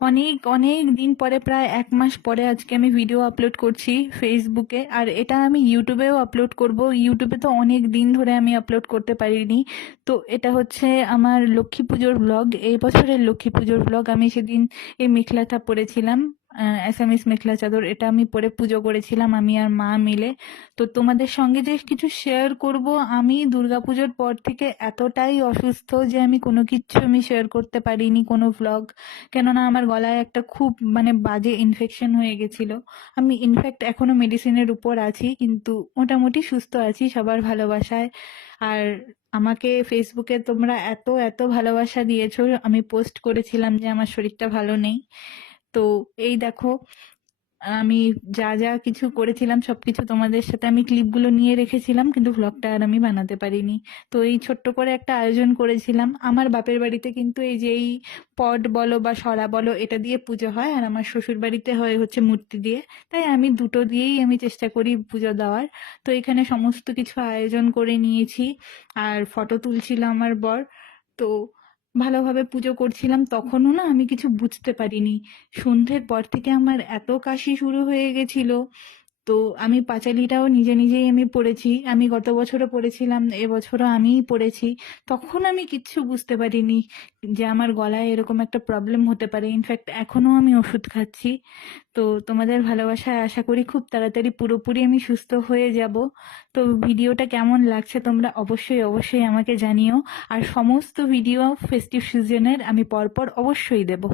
অনেক অনেক দিন পরে, প্রায় 1 মাস পরে আজকে আমি ভিডিও আপলোড করছি ফেসবুকে। আর এটা আমি ইউটিউবেও আপলোড করব। ইউটিউবে তো অনেক দিন ধরে আমি আপলোড করতে পারিনি। তো এটা হচ্ছে আমার লক্ষ্মী পুজোর ব্লগ, এই বছরের লক্ষ্মী পুজোর ব্লগ। আমি সেদিন এই মেখলাটা পরেছিলাম, অ্যাসামিস মেখলা চাদর, এটা আমি পরে পুজো করেছিলাম আমি আর মা মিলে। তো তোমাদের সঙ্গে যে কিছু শেয়ার করব, আমি দুর্গাপুজোর পর থেকে এতটাই অসুস্থ যে আমি কোনো কিচ্ছু আমি শেয়ার করতে পারিনি, কোনো ভ্লগ। কেননা আমার গলায় একটা খুব বাজে ইনফেকশন হয়ে গেছিল। আমি ইনফ্যাক্ট এখনো মেডিসিনের উপর আছি, কিন্তু মোটামুটি সুস্থ আছি সবার ভালোবাসায়। আর আমাকে ফেসবুকে তোমরা এত এত ভালোবাসা দিয়েছো। আমি পোস্ট করেছিলাম যে আমার শরীরটা ভালো নেই। তো এই দেখো, আমি যা যা কিছু করেছিলাম সবকিছু তোমাদের সাথে আমি ক্লিপগুলো নিয়ে রেখেছিলাম, কিন্তু ভ্লগটা আর আমি বানাতে পারিনি। তো এই ছোট্ট করে একটা আয়োজন করেছিলাম। আমার বাপের বাড়িতে কিন্তু এই যে এই পট বলো বা সরা বলো, এটা দিয়ে পুজো হয়, আর আমার শ্বশুর বাড়িতে হয় হচ্ছে মূর্তি দিয়ে। তাই আমি দুটো দিয়েই আমি চেষ্টা করি পুজো দেওয়ার। তো এখানে সমস্ত কিছু আয়োজন করে নিয়েছি, আর ফটো তুলছিল আমার বর। তো ভালোভাবে পুজো করছিলাম, তখনও না আমি কিছু বুঝতে পারিনি। সন্ধ্যের পর থেকে আমার এত কাশি শুরু হয়ে গেছিল। তো আমি পাঁচালিটাও নিজে নিজেই আমি পড়েছি। আমি গত বছরও পড়েছিলাম, এবছরও আমিই পড়েছি। তখন আমি কিচ্ছু বুঝতে পারিনি যে আমার গলায় এরকম একটা প্রবলেম হতে পারে। ইনফ্যাক্ট এখনো আমি ওষুধ খাচ্ছি। তো তোমাদের ভালোবাসায় আশা করি খুব তাড়াতাড়ি পুরোপুরি আমি সুস্থ হয়ে যাব। তো ভিডিওটা কেমন লাগছে তোমরা অবশ্যই অবশ্যই আমাকে জানিও। আর সমস্ত ভিডিও ফেস্টিভ সিজনের আমি পরপর অবশ্যই দেব।